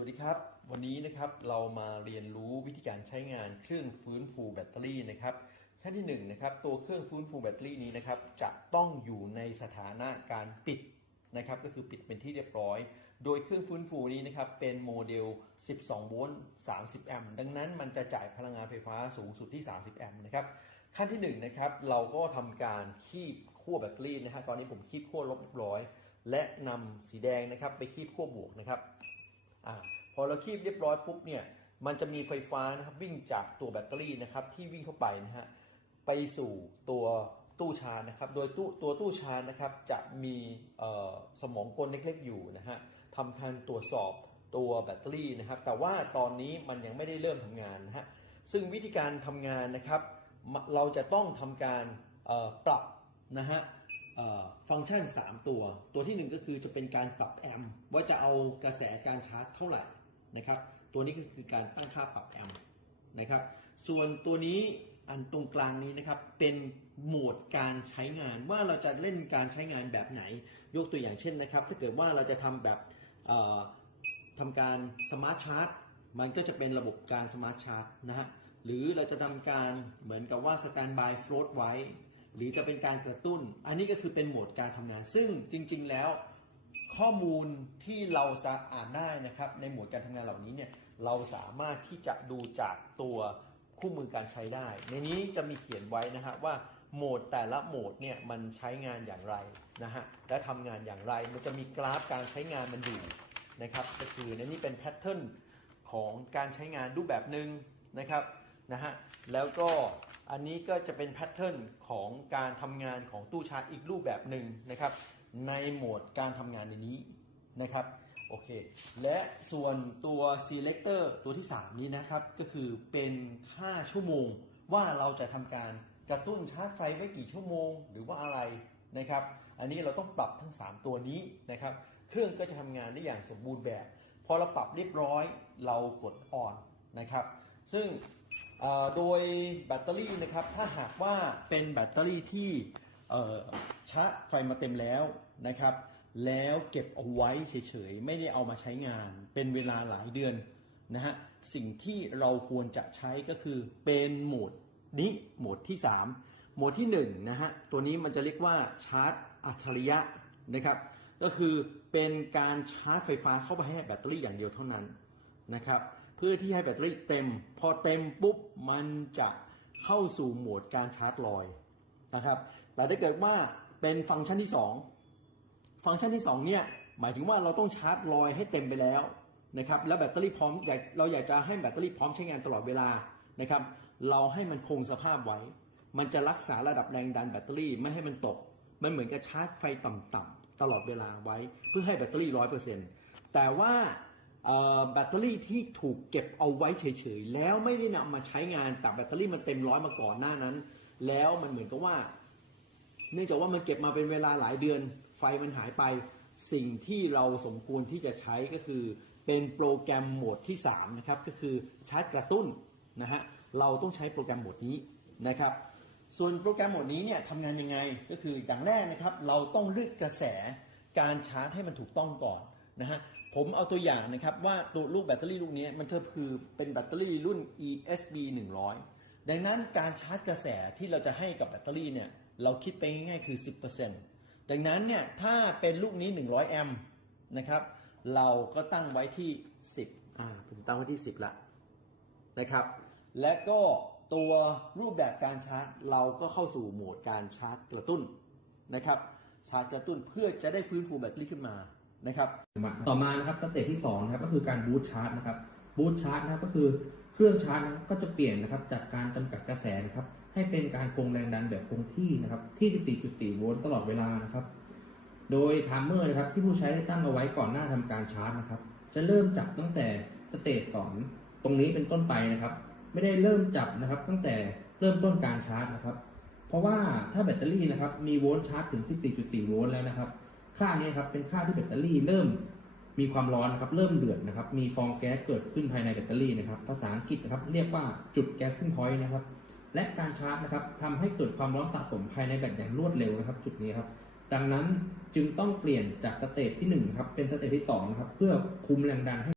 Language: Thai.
วัสดีครับ วันนี้นะครับเรามาเรียนรู้วิธีการใช้งานเครื่องฟื้นฟูแบตเตอรี่นะครับขั้นที่หนึ่งนะครับตัวเครื่องฟื้นฟูแบตเตอรี่นี้นะครับจะต้องอยู่ในสถานะการปิดนะครับก็คือปิดเป็นที่เรียบร้อย โดยเครื่องฟื้นฟูนี้นะครับเป็นโมเดล 12 โวลต์ 30 แอมป์ดังนั้นมันจะจ่ายพลังงานไฟฟ้าสูงสุดที่ 30 แอมป์นะครับขั้นที่หนึ่งนะครับเราก็ทำการคีบขั้วแบตเตอรี่นะฮะตอนนี้ผมคีบขั้วลบเรียบร้อย และนำสีแดงนะครับไปคีบขั้วบวกนะครับ อ่าพอเราคีบเรียบร้อยปุ๊บเนี่ยมันจะมีไฟฟ้านะครับวิ่งจากตัวแบตเตอรี่นะครับที่วิ่งเข้าไปนะฮะไปสู่ตัวตู้ชาร์จนะครับ โดยตู้ตัวตู้ชาร์จนะครับจะมีสมองกลเล็กๆอยู่นะฮะทำการตรวจสอบตัวแบตเตอรี่นะครับ แต่ว่าตอนนี้มันยังไม่ได้เริ่มทำงานนะฮะซึ่งวิธีการทำงานนะครับ เราจะต้องทำการปรับนะฮะ ฟังก์ชัน 3 ตัว ตัวทีหนึ่1 ก็คือจะเป็นการปรับแอมป์ว่าจะเอากระแสการชาร์จเท่าไหร่นะครับตัวนี้ก็คือการตั้งค่าปรับแอมป์นะครับส่วนตัวนี้อันตรงกลางนี้นะครับเป็นโหมดการใช้งานว่าเราจะเล่นการใช้งานแบบไหน ยกตัวอย่างเช่นนะครับ ถ้าเกิดว่าเราจะทำแบบทำการสมาร์ทชาร์จมันก็จะเป็นระบบการสมาร์ทชาร์จนะฮะหรือเราจะทำการเหมือนกับว่าสแตนบายโฟลตไว้ หรือจะเป็นการกระตุ้น อันนี้ก็คือเป็นโหมดการทำงาน ซึ่งจริง ๆ แล้วข้อมูลที่เราสามารถอ่านได้นะครับ ในโหมดการทำงานเหล่านี้เนี่ยเราสามารถที่จะดูจากตัวคู่มือการใช้ได้ ในนี้จะมีเขียนไว้นะฮะว่าโหมดแต่ละโหมดเนี่ยมันใช้งานอย่างไรนะฮะและทำงานอย่างไรมันจะมีกราฟการใช้งานมันอยู่นะครับก็คือในนี้เป็นแพทเทิร์นของการใช้งานรูปแบบหนึ่งนะครับนะฮะแล้วก็ อันนี้ก็จะเป็นแพทเทิร์นของการทำงานของตู้ชาร์จอีกรูปแบบหนึ่งนะครับ ในโหมดการทำงานในนี้นะครับโอเค และส่วนตัว selector ตัวที่ 3 นี้นะครับ ก็คือเป็นค่าชั่วโมง ว่าเราจะทำการกระตุ้นชาร์จไฟไว้กี่ชั่วโมง หรือว่าอะไรนะครับ อันนี้เราต้องปรับทั้ง 3 ตัวนี้นะครับ เครื่องก็จะทำงานได้อย่างสมบูรณ์แบบ พอเราปรับเรียบร้อยเรากด on นะครับ ซึ่ง โดยแบตเตอรี่นะครับถ้าหากว่าเป็นแบตเตอรี่ที่ชาร์จไฟมาเต็มแล้วนะครับ แล้วเก็บเอาไว้เฉยๆ ไม่ได้เอามาใช้งาน เป็นเวลาหลายเดือนนะฮะสิ่งที่เราควรจะใช้ก็คือเป็นโหมดนี้โหมดที่ 3 โหมดที่1นะฮะตัวนี้มันจะเรียกว่าชาร์จอัจฉริยะนะครับก็คือเป็นการชาร์จไฟฟ้าเข้าไปให้แบตเตอรี่อย่างเดียวเท่านั้นนะครับ เพื่อที่ให้แบตเตอรี่เต็ม พอเต็มปุ๊บมันจะเข้าสู่โหมดการชาร์จลอยนะครับแต่ถ้าเกิดว่าเป็นฟังก์ชันที่ 2 ฟังก์ชันที่2เนี่ยหมายถึงว่าเราต้องชาร์จลอยให้เต็มไปแล้วนะครับแล้วแบตเตอรี่พร้อมเราอยากจะให้แบตเตอรี่พร้อมใช้งานตลอดเวลานะครับเราให้มันคงสภาพไว้ มันจะรักษาระดับแรงดันแบตเตอรี่ไม่ให้มันตก มันเหมือนกับชาร์จไฟต่ำๆตลอดเวลาไว้ เพื่อให้แบตเตอรี่ร้อยเปอร์เซ็นต์แต่ว่า แบตเตอรี่ที่ถูกเก็บเอาไว้เฉยๆ แล้วไม่ได้นำมาใช้งานแต่แบตเตอรี่มันเต็มร้อยมาก่อนหน้านั้น แล้วมันเหมือนกับว่า เนื่องจากว่ามันเก็บมาเป็นเวลาหลายเดือน ไฟมันหายไป สิ่งที่เราสมควรที่จะใช้ก็คือ เป็นโปรแกรมโหมดที่3นะครับก็คือชาร์จกระตุ้นนะฮะเราต้องใช้โปรแกรมโหมดนี้นะครับ ส่วนโปรแกรมโหมดนี้เนี่ยทำงานยังไงก็คืออย่างแรกนะครับ เราต้องเลือกกระแสการชาร์จให้มันถูกต้องก่อน นะฮะผมเอาตัวอย่างนะครับว่าตัวลูกแบตเตอรี่ลูกนี้มันก็คือเป็นแบตเตอรี่รุ่น ESB 100 ดังนั้นการชาร์จกระแสที่เราจะให้กับแบตเตอรี่เนี่ยเราคิดไปง่ายๆคือ 10%ดังนั้นเนี่ยถ้าเป็นลูกนี้ 100 แอมป์นะครับเราก็ตั้งไว้ที่ 10อ่าผมตั้งไว้ที่ 10ละนะครับ และก็ตัวรูปแบบการชาร์จ เราก็เข้าสู่โหมดการชาร์จกระตุ้นนะครับชาร์จกระตุ้นเพื่อจะได้ฟื้นฟูแบตเตอรี่ขึ้นมา นะครับ ต่อมานะครับสเตจที่2นะครับก็คือการบูตชาร์จนะครับบูตชาร์จนะครับก็คือเครื่องชาร์จนะครับก็จะเปลี่ยนนะครับจากการจำกัดกระแสนะครับให้เป็นการคงแรงดันแบบคงที่นะครับที่ 14.4 โวลต์ตลอดเวลานะครับ โดยไทม์เมอร์นะครับที่ผู้ใช้ได้ตั้งเอาไว้ก่อนหน้าทำการชาร์จนะครับ จะเริ่มจับตั้งแต่สเตจสองตรงนี้เป็นต้นไปนะครับ ไม่ได้เริ่มจับนะครับ ตั้งแต่เริ่มต้นการชาร์จนะครับ เพราะว่าถ้าแบตเตอรี่นะครับมีโวลต์ชาร์จถึง 14.4 โวลต์แล้วนะครับ ค่านี้ครับเป็นค่าที่แบตเตอรี่เริ่มมีความร้อนนะครับเริ่มเดือดนะครับ มีฟองแก๊สเกิดขึ้นภายในแบตเตอรี่นะครับ ภาษาอังกฤษนะครับเรียกว่าจุดแก๊สซิ่งพอยต์นะครับ และการชาร์จนะครับทำให้เกิดความร้อนสะสมภายในแบตอย่างรวดเร็วนะครับ จุดนี้ครับ ดังนั้นจึงต้องเปลี่ยนจากสเตจที่1ครับเป็นสเตจที่2นะครับเพื่อคุมแรงดันให้